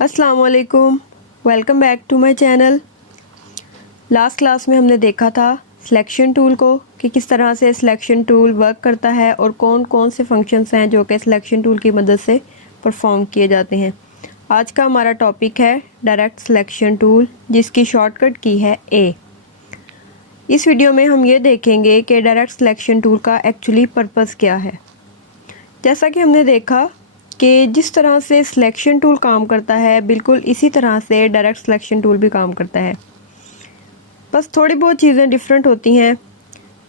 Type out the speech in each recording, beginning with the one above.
अस्सलाम वालेकुम, welcome back to my channel. Last class में हमने देखा था सिलेक्शन टूल को कि किस तरह से सिलेक्शन टूल वर्क करता है और कौन कौन से फंक्शंस हैं जो कि सिलेक्शन टूल की मदद से परफॉर्म किए जाते हैं। आज का हमारा टॉपिक है डायरेक्ट सिलेक्शन टूल, जिसकी शॉर्टकट की है ए। इस वीडियो में हम ये देखेंगे कि डायरेक्ट सिलेक्शन टूल का एक्चुअली पर्पस क्या है। जैसा कि हमने देखा कि जिस तरह से सिलेक्शन टूल काम करता है, बिल्कुल इसी तरह से डायरेक्ट सिलेक्शन टूल भी काम करता है, बस थोड़ी बहुत चीज़ें डिफरेंट होती हैं।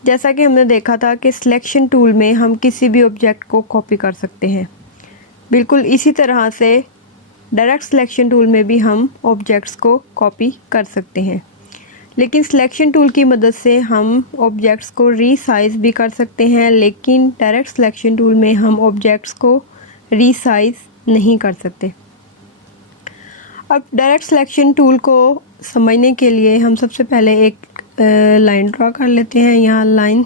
जैसा कि हमने देखा था कि सिलेक्शन टूल में हम किसी भी ऑब्जेक्ट को कॉपी कर सकते हैं, बिल्कुल इसी तरह से डायरेक्ट सिलेक्शन टूल में भी हम ऑब्जेक्ट्स को कॉपी कर सकते हैं। लेकिन सिलेक्शन टूल की मदद से हम ऑब्जेक्ट्स को रीसाइज भी कर सकते हैं, लेकिन डायरेक्ट सिलेक्शन टूल में हम ऑब्जेक्ट्स को रीसाइज नहीं कर सकते। अब डायरेक्ट सिलेक्शन टूल को समझने के लिए हम सबसे पहले एक लाइन ड्रा कर लेते हैं। यहाँ लाइन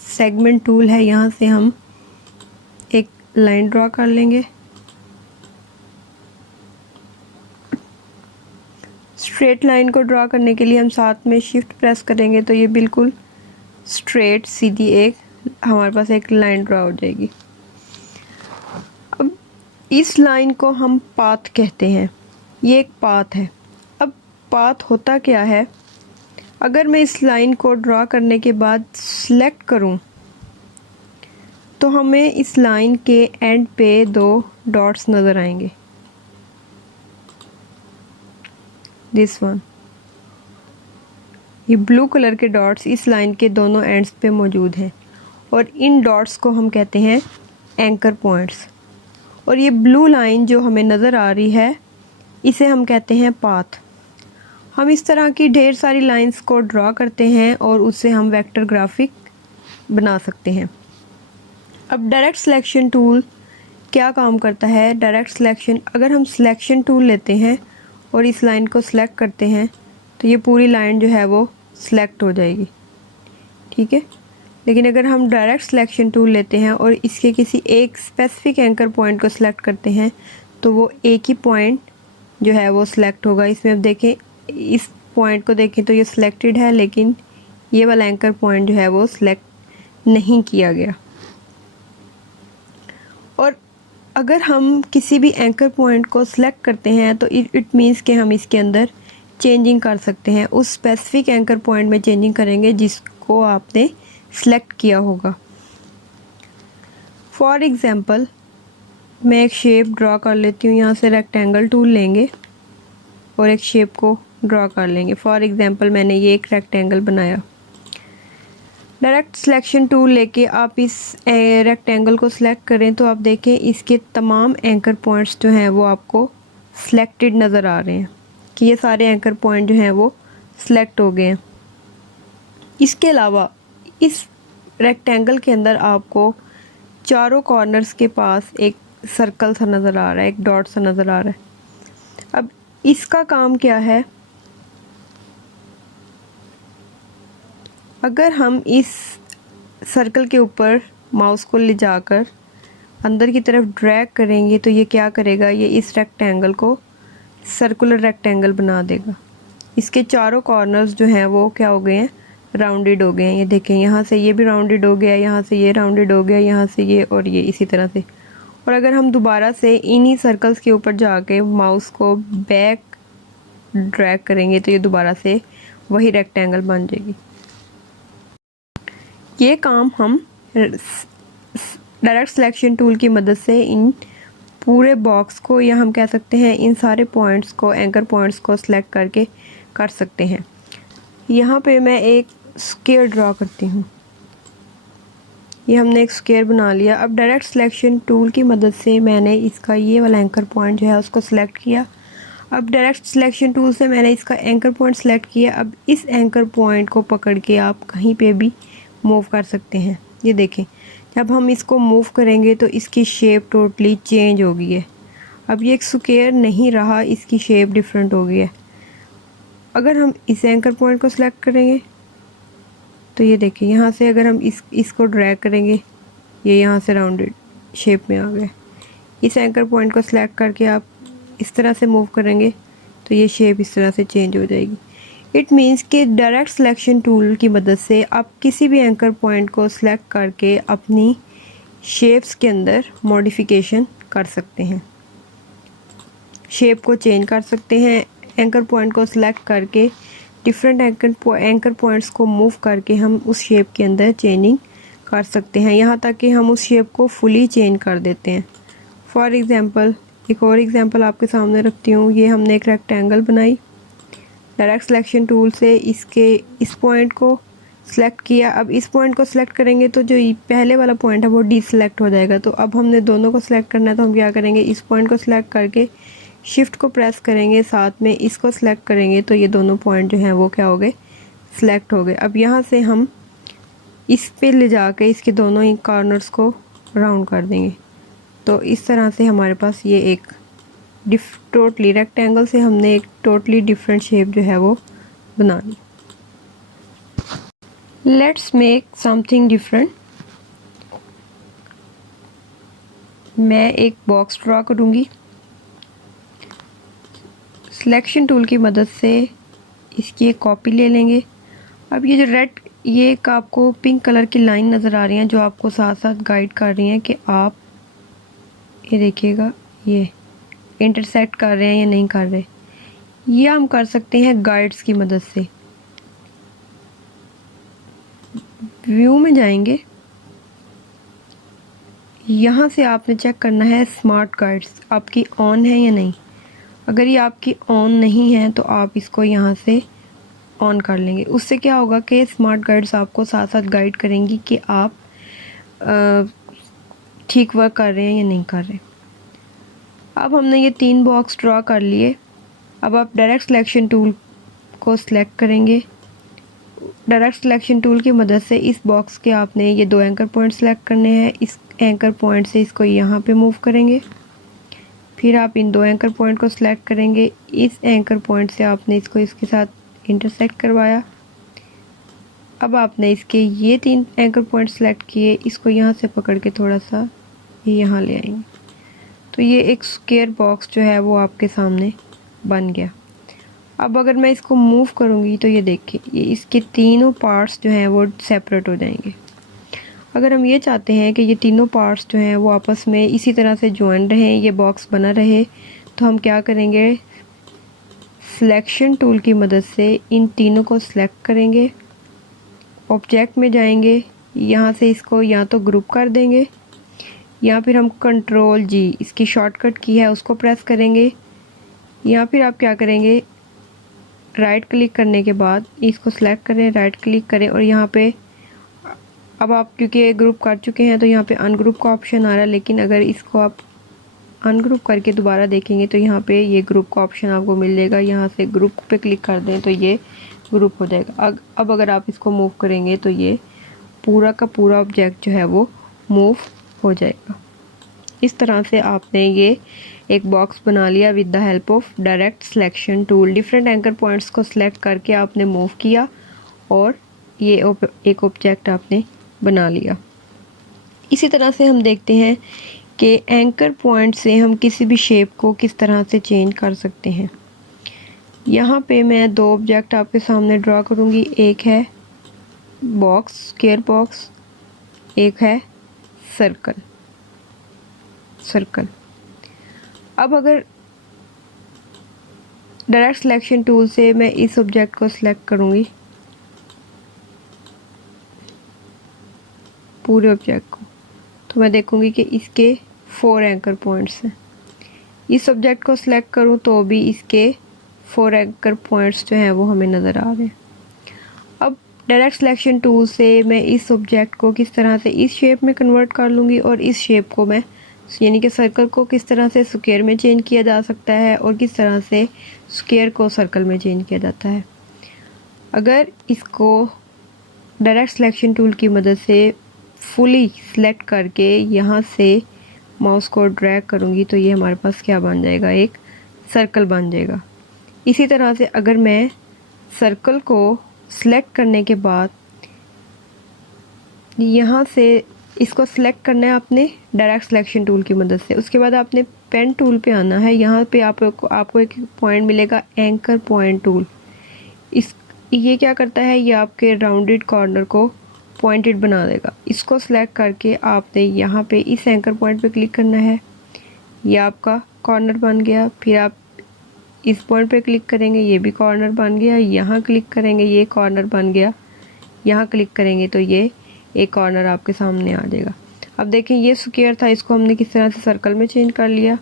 सेगमेंट टूल है, यहाँ से हम एक लाइन ड्रा कर लेंगे। स्ट्रेट लाइन को ड्रा करने के लिए हम साथ में शिफ्ट प्रेस करेंगे तो ये बिल्कुल स्ट्रेट सीधी एक हमारे पास एक लाइन ड्रा हो जाएगी। अब इस लाइन को हम पाथ कहते हैं, ये एक पाथ है। अब पाथ होता क्या है, अगर मैं इस लाइन को ड्रा करने के बाद सिलेक्ट करूं तो हमें इस लाइन के एंड पे दो डॉट्स नज़र आएंगे, दिस वन। ये ब्लू कलर के डॉट्स इस लाइन के दोनों एंड्स पे मौजूद हैं और इन डॉट्स को हम कहते हैं एंकर पॉइंट्स। और ये ब्लू लाइन जो हमें नज़र आ रही है, इसे हम कहते हैं पाथ। हम इस तरह की ढेर सारी लाइंस को ड्रा करते हैं और उससे हम वेक्टर ग्राफिक बना सकते हैं। अब डायरेक्ट सिलेक्शन टूल क्या काम करता है। डायरेक्ट सिलेक्शन, अगर हम सिलेक्शन टूल लेते हैं और इस लाइन को सिलेक्ट करते हैं तो ये पूरी लाइन जो है वो सिलेक्ट हो जाएगी, ठीक है। लेकिन अगर हम डायरेक्ट सिलेक्शन टूल लेते हैं और इसके किसी एक स्पेसिफिक एंकर पॉइंट को सिलेक्ट करते हैं तो वो एक ही पॉइंट जो है वो सिलेक्ट होगा। इसमें अब देखें, इस पॉइंट को देखें तो ये सिलेक्टेड है, लेकिन ये वाला एंकर पॉइंट जो है वो सिलेक्ट नहीं किया गया। और अगर हम किसी भी एंकर पॉइंट को सिलेक्ट करते हैं तो इट मीन्स कि हम इसके अंदर चेंजिंग कर सकते हैं। उस स्पेसिफिक एंकर पॉइंट में चेंजिंग करेंगे जिसको आपने सिलेक्ट किया होगा। फॉर एग्ज़ाम्पल मैं एक शेप ड्रा कर लेती हूँ। यहाँ से रेक्टेंगल टूल लेंगे और एक शेप को ड्रा कर लेंगे। फॉर एग्ज़ाम्पल मैंने ये एक रेक्टेंगल बनाया। डायरेक्ट सिलेक्शन टूल लेके आप इस रेक्टेंगल को सिलेक्ट करें तो आप देखें इसके तमाम एंकर पॉइंट्स जो हैं वो आपको सिलेक्टेड नज़र आ रहे हैं कि ये सारे एंकर पॉइंट जो हैं वो सिलेक्ट हो गए हैं। इसके अलावा इस रेक्टेंगल के अंदर आपको चारों कॉर्नर्स के पास एक सर्कल सा नज़र आ रहा है, एक डॉट सा नज़र आ रहा है। अब इसका काम क्या है, अगर हम इस सर्कल के ऊपर माउस को ले जाकर अंदर की तरफ ड्रैग करेंगे तो ये क्या करेगा, ये इस रेक्टेंगल को सर्कुलर रेक्टेंगल बना देगा। इसके चारों कॉर्नर्स जो हैं वो क्या हो गए हैं, राउंडेड हो गए हैं। ये देखें, यहाँ से ये भी राउंडेड हो गया, यहाँ से ये राउंडेड हो गया, यहाँ से ये और ये इसी तरह से। और अगर हम दोबारा से इन्हीं सर्कल्स के ऊपर जाके माउस को बैक ड्रैग करेंगे तो ये दोबारा से वही रेक्टेंगल बन जाएगी। ये काम हम डायरेक्ट सिलेक्शन टूल की मदद से इन पूरे बॉक्स को, या हम कह सकते हैं इन सारे पॉइंट्स को, एंकर पॉइंट्स को सिलेक्ट करके कर सकते हैं। यहाँ पे मैं एक स्क्वायर ड्रा करती हूँ। ये हमने एक स्क्वायर बना लिया। अब डायरेक्ट सिलेक्शन टूल की मदद से मैंने इसका ये वाला एंकर पॉइंट जो है उसको सिलेक्ट किया। अब डायरेक्ट सिलेक्शन टूल से मैंने इसका एंकर पॉइंट सिलेक्ट किया। अब इस एंकर पॉइंट को पकड़ के आप कहीं पे भी मूव कर सकते हैं। ये देखें, जब हम इसको मूव करेंगे तो इसकी शेप टोटली चेंज हो गई है। अब ये एक स्क्वायर नहीं रहा, इसकी शेप डिफरेंट हो गई है। अगर हम इस एंकर पॉइंट को सिलेक्ट करेंगे तो ये देखिए, यहाँ से अगर हम इसको ड्रैग करेंगे, ये यहाँ से राउंडेड शेप में आ गए। इस एंकर पॉइंट को सिलेक्ट करके आप इस तरह से मूव करेंगे तो ये शेप इस तरह से चेंज हो जाएगी। इट मीन्स कि डायरेक्ट सिलेक्शन टूल की मदद से आप किसी भी एंकर पॉइंट को सिलेक्ट करके अपनी शेप्स के अंदर मॉडिफिकेशन कर सकते हैं, शेप को चेंज कर सकते हैं। एंकर पॉइंट को सिलेक्ट करके डिफरेंट एंकर पॉइंट्स को मूव करके हम उस शेप के अंदर चेंजिंग कर सकते हैं, यहाँ तक कि हम उस शेप को फुली चेंज कर देते हैं। फॉर एग्ज़ाम्पल एक और एग्ज़ाम्पल आपके सामने रखती हूँ। ये हमने एक रेक्टेंगल बनाई, डायरेक्ट सिलेक्शन टूल से इस पॉइंट को सिलेक्ट किया। अब इस पॉइंट को सिलेक्ट करेंगे तो जो पहले वाला पॉइंट है वो डीसेलेक्ट हो जाएगा। तो अब हमने दोनों को सिलेक्ट करना है, तो हम क्या करेंगे, इस पॉइंट को सिलेक्ट करके शिफ्ट को प्रेस करेंगे, साथ में इसको सिलेक्ट करेंगे तो ये दोनों पॉइंट जो हैं वो क्या हो गए, सिलेक्ट हो गए। अब यहाँ से हम इस पे ले जाके इसके दोनों ही कॉर्नर्स को राउंड कर देंगे। तो इस तरह से हमारे पास ये एक टोटली रेक्टेंगल से हमने एक टोटली डिफरेंट शेप जो है वो बना ली। Let's make something different. मैं एक बॉक्स ड्रा करूँगी, सिलेक्शन टूल की मदद से इसकी एक कॉपी ले लेंगे। अब ये जो ये एक आपको पिंक कलर की लाइन नज़र आ रही है जो आपको साथ साथ गाइड कर रही हैं कि आप ये देखिएगा ये इंटरसेक्ट कर रहे हैं या नहीं कर रहे। ये हम कर सकते हैं गाइड्स की मदद से। व्यू में जाएंगे, यहाँ से आपने चेक करना है स्मार्ट गाइड्स आपकी ऑन है या नहीं। अगर ये आपकी ऑन नहीं है तो आप इसको यहाँ से ऑन कर लेंगे। उससे क्या होगा कि स्मार्ट गाइड्स आपको साथ साथ गाइड करेंगी कि आप ठीक वर्क कर रहे हैं या नहीं कर रहे। अब हमने ये 3 बॉक्स ड्रॉ कर लिए। अब आप डायरेक्ट सिलेक्शन टूल को सिलेक्ट करेंगे। डायरेक्ट सिलेक्शन टूल की मदद से इस बॉक्स के आपने ये 2 एंकर पॉइंट सेलेक्ट करने हैं। इस एंकर पॉइंट से इसको यहाँ पे मूव करेंगे, फिर आप इन 2 एंकर पॉइंट को सिलेक्ट करेंगे। इस एंकर पॉइंट से आपने इसको इसके साथ इंटरसेक्ट करवाया। अब आपने इसके ये 3 एंकर पॉइंट सेलेक्ट किए, इसको यहाँ से पकड़ के थोड़ा सा यहाँ ले आएंगे तो ये एक स्क्वायर बॉक्स जो है वो आपके सामने बन गया। अब अगर मैं इसको मूव करूँगी तो ये देखिए ये इसके तीनों पार्ट्स जो हैं वो सेपरेट हो जाएंगे। अगर हम ये चाहते हैं कि ये तीनों पार्ट्स जो हैं वो आपस में इसी तरह से ज्वाइन रहें, ये बॉक्स बना रहे, तो हम क्या करेंगे, सिलेक्शन टूल की मदद से इन तीनों को सिलेक्ट करेंगे, ऑब्जेक्ट में जाएंगे, यहाँ से इसको या तो ग्रुप कर देंगे या फिर हम कंट्रोल जी इसकी शॉर्टकट की है उसको प्रेस करेंगे, या फिर आप क्या करेंगे, राइट क्लिक करने के बाद इसको सिलेक्ट करें, राइट क्लिक करें और यहाँ पे अब आप क्योंकि ग्रुप कर चुके हैं तो यहाँ पे अनग्रुप का ऑप्शन आ रहा है, लेकिन अगर इसको आप अनग्रुप करके दोबारा देखेंगे तो यहाँ पे ये ग्रुप का ऑप्शन आपको मिल जाएगा। यहाँ से ग्रुप पे क्लिक कर दें तो ये ग्रुप हो जाएगा। अब अगर आप इसको मूव करेंगे तो ये पूरा का पूरा ऑब्जेक्ट जो है वो मूव हो जाएगा। इस तरह से आपने ये एक बॉक्स बना लिया with the help of direct selection tool. Different anchor points को सिलेक्ट करके आपने मूव किया और ये एक ऑब्जेक्ट आपने बना लिया। इसी तरह से हम देखते हैं कि एंकर पॉइंट से हम किसी भी शेप को किस तरह से चेंज कर सकते हैं। यहाँ पे मैं 2 ऑब्जेक्ट आपके सामने ड्रॉ करूँगी। एक है बॉक्स, स्क्वायर बॉक्स, एक है सर्कल। अब अगर डायरेक्ट सिलेक्शन टूल से मैं इस ऑब्जेक्ट को सिलेक्ट करूँगी, पूरे ऑब्जेक्ट को, तो मैं देखूँगी कि इसके 4 एंकर पॉइंट्स हैं। इस ऑब्जेक्ट को सिलेक्ट करूँ तो भी इसके 4 एंकर पॉइंट्स जो हैं वो हमें नज़र आ रहे हैं। अब डायरेक्ट सिलेक्शन टूल से मैं इस ऑब्जेक्ट को किस तरह से इस शेप में कन्वर्ट कर लूँगी और इस शेप को मैं यानी कि सर्कल को किस तरह से स्क्वायर में चेंज किया जा सकता है और किस तरह से स्क्वायर को सर्कल में चेंज किया जाता है। अगर इसको डायरेक्ट सिलेक्शन टूल की मदद से फुली सिलेक्ट करके यहाँ से माउस को ड्रैग करूँगी तो ये हमारे पास क्या बन जाएगा, एक सर्कल बन जाएगा। इसी तरह से अगर मैं सर्कल को सिलेक्ट करने के बाद यहाँ से इसको सिलेक्ट करना है आपने डायरेक्ट सिलेक्शन टूल की मदद से। उसके बाद आपने पेन टूल पे आना है। यहाँ पे आपको एक पॉइंट मिलेगा एंकर पॉइंट टूल। ये क्या करता है, ये आपके राउंडेड कॉर्नर को पॉइंटेड बना देगा। इसको सिलेक्ट करके आपने यहाँ पे इस एंकर पॉइंट पे क्लिक करना है। ये आपका कॉर्नर बन गया। फिर आप इस पॉइंट पे क्लिक करेंगे, ये भी कॉर्नर बन गया। यहाँ क्लिक करेंगे, ये कॉर्नर बन गया। यहाँ क्लिक करेंगे तो ये एक कॉर्नर आपके सामने आ जाएगा। अब देखें, ये स्क्वायर था, इसको हमने किस तरह से सर्कल में चेंज कर लिया।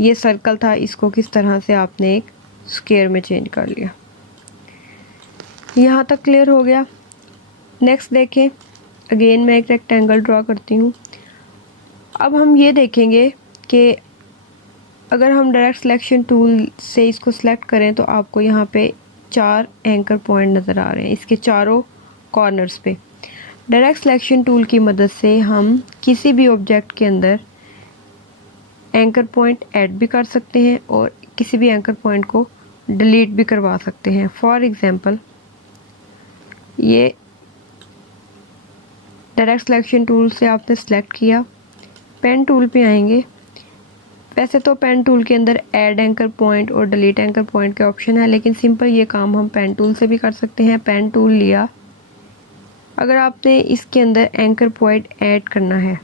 ये सर्कल था, इसको किस तरह से आपने एक स्क्वायर में चेंज कर लिया। यहाँ तक क्लियर हो गया। नेक्स्ट देखें, अगेन मैं एक रेक्टेंगल ड्रॉ करती हूँ। अब हम ये देखेंगे कि अगर हम डायरेक्ट सिलेक्शन टूल से इसको सिलेक्ट करें तो आपको यहाँ पे 4 एंकर पॉइंट नज़र आ रहे हैं इसके चारों कॉर्नर्स पे। डायरेक्ट सिलेक्शन टूल की मदद से हम किसी भी ऑब्जेक्ट के अंदर एंकर पॉइंट ऐड भी कर सकते हैं और किसी भी एंकर पॉइंट को डिलीट भी करवा सकते हैं। फॉर एग्ज़ाम्पल, ये डायरेक्ट सिलेक्शन टूल से आपने सेलेक्ट किया, पेन टूल पे आएंगे। वैसे तो पेन टूल के अंदर ऐड एंकर पॉइंट और डिलीट एंकर पॉइंट के ऑप्शन है, लेकिन सिंपल ये काम हम पेन टूल से भी कर सकते हैं। पेन टूल लिया, अगर आपने इसके अंदर एंकर पॉइंट ऐड करना है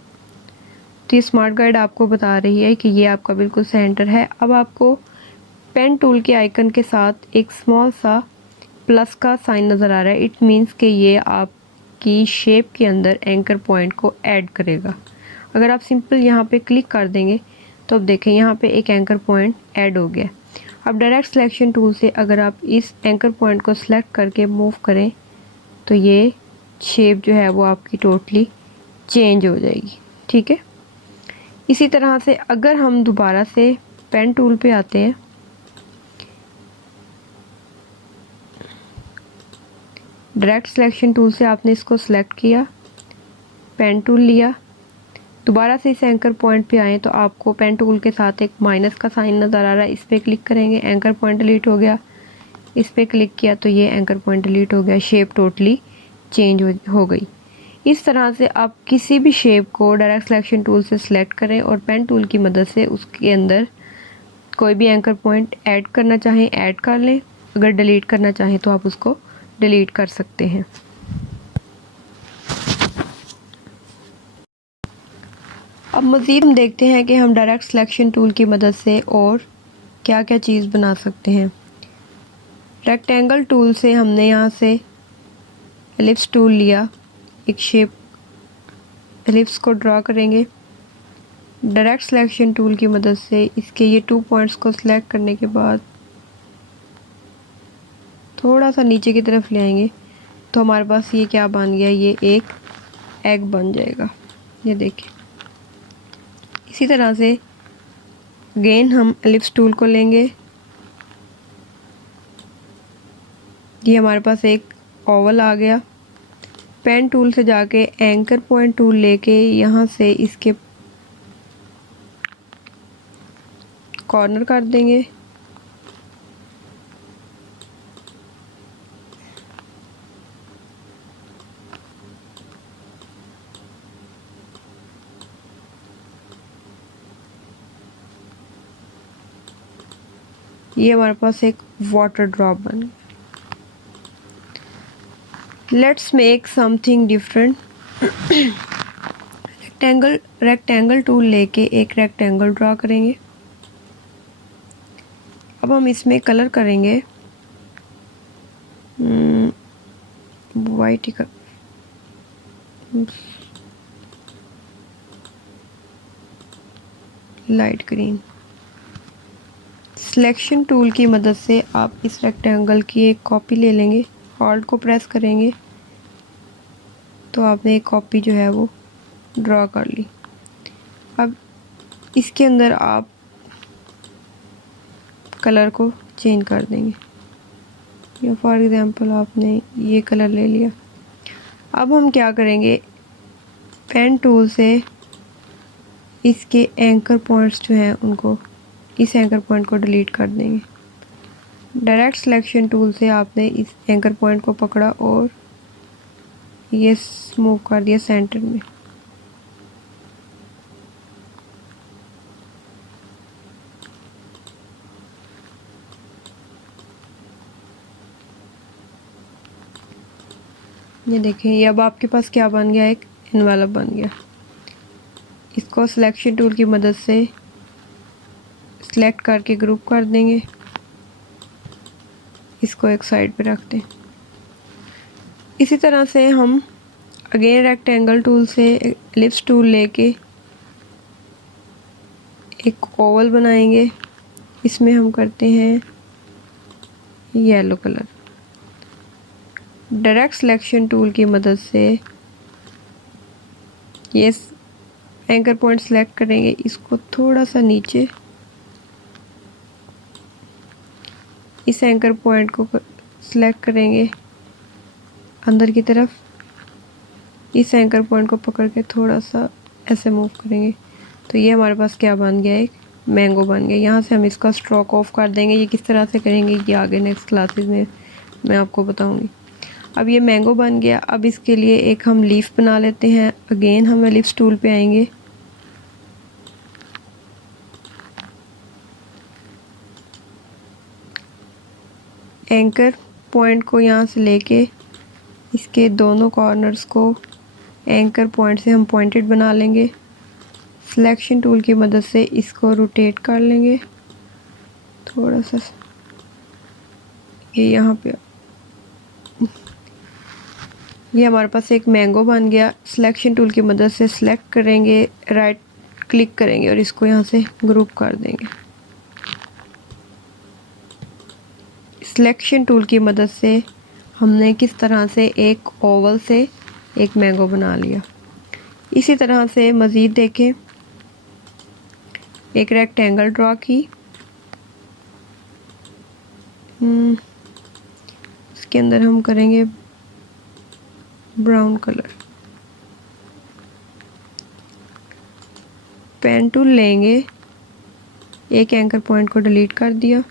तो ये स्मार्ट गाइड आपको बता रही है कि ये आपका बिल्कुल सेंटर है। अब आपको पेन टूल के आइकन के साथ एक स्मॉल सा प्लस का साइन नज़र आ रहा है। इट मीन्स कि ये आपकी शेप के अंदर एंकर पॉइंट को ऐड करेगा। अगर आप सिंपल यहाँ पे क्लिक कर देंगे तो अब देखें, यहाँ पे एक एंकर पॉइंट ऐड हो गया। अब डायरेक्ट सिलेक्शन टूल से अगर आप इस एंकर पॉइंट को सिलेक्ट करके मूव करें तो ये शेप जो है वो आपकी टोटली चेंज हो जाएगी। ठीक है, इसी तरह से अगर हम दोबारा से पेन टूल पे आते हैं, डायरेक्ट सिलेक्शन टूल से आपने इसको सिलेक्ट किया, पेन टूल लिया, दोबारा से इस एंकर पॉइंट पे आए तो आपको पेन टूल के साथ एक माइनस का साइन नज़र आ रहा है। इस पर क्लिक करेंगे, एंकर पॉइंट डिलीट हो गया। इस पर क्लिक किया तो ये एंकर पॉइंट डिलीट हो गया, शेप टोटली चेंज हो गई। इस तरह से आप किसी भी शेप को डायरेक्ट सिलेक्शन टूल से सिलेक्ट करें और पेन टूल की मदद से उसके अंदर कोई भी एंकर पॉइंट ऐड करना चाहें ऐड कर लें, अगर डिलीट करना चाहें तो आप उसको डिलीट कर सकते हैं। अब मज़ीद हम देखते हैं कि हम डायरेक्ट सिलेक्शन टूल की मदद से और क्या क्या चीज़ बना सकते हैं। रेक्टेंगल टूल से हमने यहाँ से एलिप्स टूल लिया, एक शेप एलिप्स को ड्रा करेंगे। डायरेक्ट सिलेक्शन टूल की मदद से इसके ये 2 पॉइंट्स को सिलेक्ट करने के बाद थोड़ा सा नीचे की तरफ ले आएंगे तो हमारे पास ये क्या बन गया, ये एक एग बन जाएगा। ये देखिए, इसी तरह से अगेन हम एलिप्स टूल को लेंगे। ये हमारे पास एक ओवल आ गया। पेन टूल से जाके एंकर पॉइंट टूल लेके यहाँ से इसके कॉर्नर कर देंगे। ये हमारे पास एक वाटर ड्रॉप बन गया। Let's make something different. Rectangle tool लेके एक रेक्टेंगल ड्रॉ करेंगे। अब हम इसमें कलर करेंगे वाइट का, लाइट ग्रीन। सिलेक्शन टूल की मदद से आप इस रेक्टेंगल की एक कॉपी ले लेंगे, ऑल्ट को प्रेस करेंगे तो आपने एक कॉपी जो है वो ड्रॉ कर ली। अब इसके अंदर आप कलर को चेंज कर देंगे, या फॉर एग्ज़ाम्पल आपने ये कलर ले लिया। अब हम क्या करेंगे, पेन टूल से इसके एंकर पॉइंट्स जो हैं उनको, इस एंकर पॉइंट को डिलीट कर देंगे। डायरेक्ट सिलेक्शन टूल से आपने इस एंकर पॉइंट को पकड़ा और ये मूव कर दिया सेंटर में। ये देखें, ये अब आपके पास क्या बन गया, एक एनवेलप बन गया। इसको सिलेक्शन टूल की मदद से सिलेक्ट करके ग्रुप कर देंगे। इसको एक साइड पे रखते हैं। इसी तरह से हम अगेन रेक्टेंगल टूल से एलिप्स टूल लेके एक ओवल बनाएंगे। इसमें हम करते हैं yellow colour. Direct selection tool की मदद से ये एंकर पॉइंट सेलेक्ट करेंगे, इसको थोड़ा सा नीचे, इस एंकर पॉइंट को सिलेक्ट करेंगे अंदर की तरफ, इस एंकर पॉइंट को पकड़ के थोड़ा सा ऐसे मूव करेंगे तो ये हमारे पास क्या बन गया, एक मैंगो बन गया। यहाँ से हम इसका स्ट्रोक ऑफ कर देंगे। ये किस तरह से करेंगे ये आगे नेक्स्ट क्लासेस में मैं आपको बताऊंगी। अब ये मैंगो बन गया। अब इसके लिए एक हम लीफ बना लेते हैं। अगेन हम एलिप्स टूल पे आएंगे, एंकर पॉइंट को यहाँ से लेके इसके दोनों कॉर्नर्स को एंकर पॉइंट से हम पॉइंटेड बना लेंगे। सिलेक्शन टूल की मदद से इसको रोटेट कर लेंगे थोड़ा सा, ये यहाँ पे, ये हमारे पास एक मैंगो बन गया। सिलेक्शन टूल की मदद से सिलेक्ट करेंगे, राइट क्लिक करेंगे और इसको यहाँ से ग्रुप कर देंगे। सिलेक्शन टूल की मदद से हमने किस तरह से एक ओवल से एक मैंगो बना लिया। इसी तरह से मज़ीद देखें, एक रेक्टेंगल ड्रॉ की, इसके अंदर हम करेंगे ब्राउन कलर। पेन टूल लेंगे, एक एंकर पॉइंट को डिलीट कर दिया।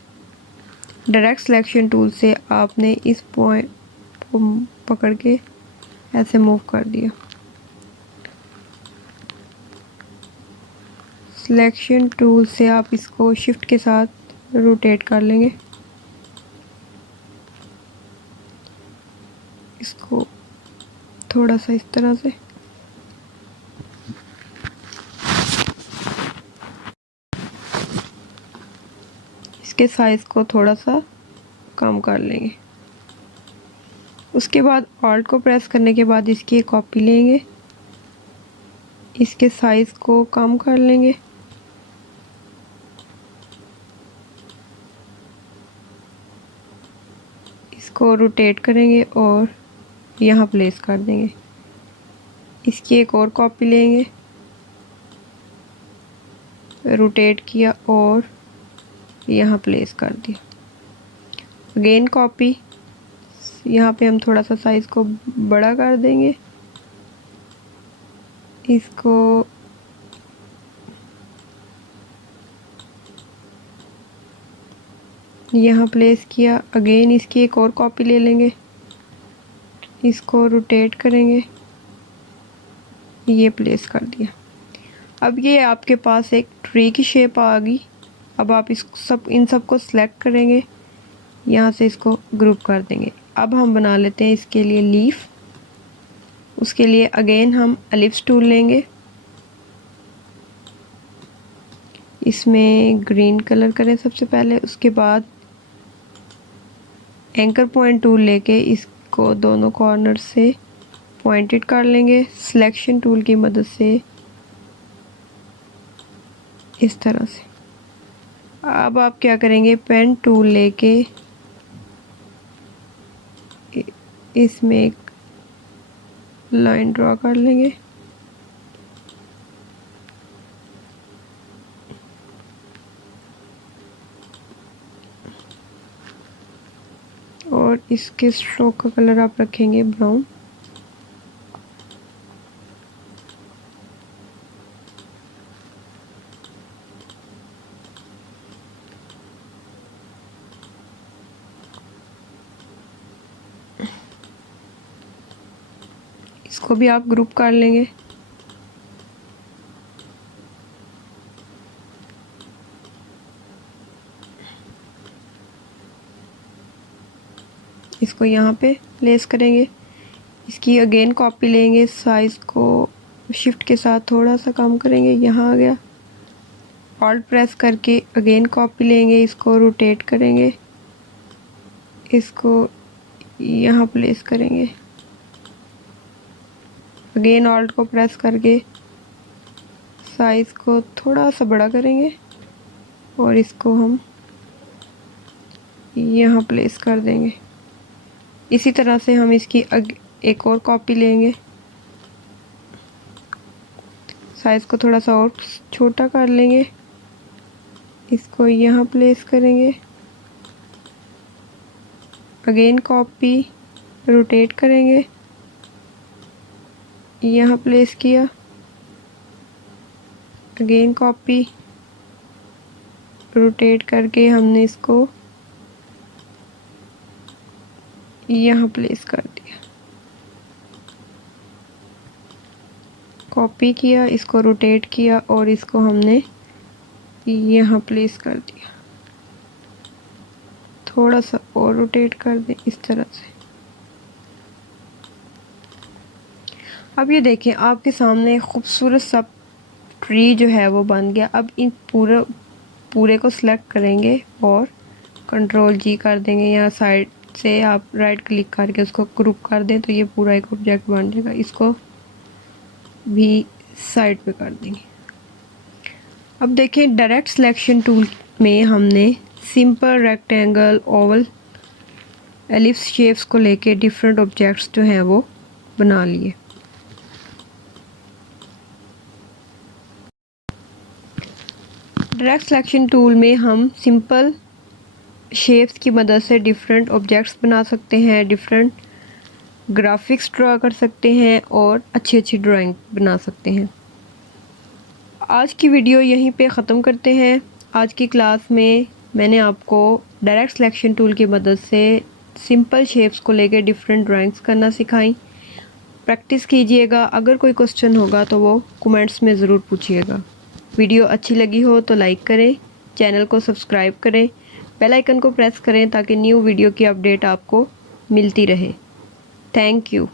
डायरेक्ट सिलेक्शन टूल से आपने इस पॉइंट को पकड़ के ऐसे मूव कर दिया। सिलेक्शन टूल से आप इसको शिफ्ट के साथ रोटेट कर लेंगे। इसको थोड़ा सा इस तरह से, इसके साइज़ को थोड़ा सा कम कर लेंगे। उसके बाद ऑल्ट को प्रेस करने के बाद इसकी एक कॉपी लेंगे, इसके साइज़ को कम कर लेंगे। इसको रोटेट करेंगे और यहाँ प्लेस कर देंगे। इसकी एक और कॉपी लेंगे, रोटेट किया और यहाँ प्लेस कर दिया। अगेन कॉपी, यहाँ पे हम थोड़ा सा साइज़ को बड़ा कर देंगे। इसको यहाँ प्लेस किया। अगेन इसकी एक और कॉपी ले लेंगे, इसको रोटेट करेंगे, ये प्लेस कर दिया। अब ये आपके पास एक ट्री की शेप आ गई। अब आप इन सब को सिलेक्ट करेंगे, यहाँ से इसको ग्रुप कर देंगे। अब हम बना लेते हैं इसके लिए लीफ। उसके लिए अगेन हम एलिप्स टूल लेंगे, इसमें ग्रीन कलर करें सबसे पहले। उसके बाद एंकर पॉइंट टूल लेके इसको दोनों कॉर्नर से पॉइंटेड कर लेंगे। सिलेक्शन टूल की मदद से इस तरह से। अब आप क्या करेंगे, पेन टूल लेके इसमें एक लाइन ड्रॉ कर लेंगे। और इसके स्ट्रोक का कलर आप रखेंगे ब्राउन। इसको भी आप ग्रुप कर लेंगे। इसको यहाँ पे प्लेस करेंगे। इसकी अगेन कॉपी लेंगे, साइज़ को शिफ्ट के साथ थोड़ा सा कम करेंगे, यहाँ आ गया। ऑल्ट प्रेस करके अगेन कॉपी लेंगे, इसको रोटेट करेंगे, इसको यहाँ प्लेस करेंगे। अगेन ऑल्ट को प्रेस करके साइज़ को थोड़ा सा बड़ा करेंगे और इसको हम यहाँ प्लेस कर देंगे। इसी तरह से हम इसकी एक और कॉपी लेंगे, साइज़ को थोड़ा सा और छोटा कर लेंगे, इसको यहाँ प्लेस करेंगे। अगेन कॉपी, रोटेट करेंगे, यहाँ प्लेस किया। अगेन कॉपी, रोटेट करके हमने इसको यहाँ प्लेस कर दिया। कॉपी किया, इसको रोटेट किया और इसको हमने यहाँ प्लेस कर दिया। थोड़ा सा और रोटेट कर दें इस तरह से। अब ये देखें आपके सामने खूबसूरत सा ट्री जो है वो बन गया। अब इन पूरे को सिलेक्ट करेंगे और कंट्रोल जी कर देंगे, या साइड से आप राइट क्लिक करके उसको ग्रुप कर दें तो ये पूरा एक ऑब्जेक्ट बन जाएगा। इसको भी साइड पे कर देंगे। अब देखें डायरेक्ट सिलेक्शन टूल में हमने simple, rectangle, Oval, ellipse shapes को लेके डिफरेंट ऑब्जेक्ट्स जो हैं वो बना लिए। डायरेक्ट सिलेक्शन टूल में हम सिंपल शेप्स की मदद से डिफरेंट ऑब्जेक्ट्स बना सकते हैं, डिफरेंट ग्राफिक्स ड्रा कर सकते हैं और अच्छी अच्छी ड्राइंग बना सकते हैं। आज की वीडियो यहीं पे ख़त्म करते हैं। आज की क्लास में मैंने आपको डायरेक्ट सिलेक्शन टूल की मदद से सिंपल शेप्स को लेकर डिफरेंट ड्राइंग्स करना सिखाई। प्रैक्टिस कीजिएगा, अगर कोई क्वेश्चन होगा तो वो कमेंट्स में ज़रूर पूछिएगा। वीडियो अच्छी लगी हो तो लाइक करें, चैनल को सब्सक्राइब करें, बेल आइकन को प्रेस करें ताकि न्यू वीडियो की अपडेट आपको मिलती रहे। Thank you.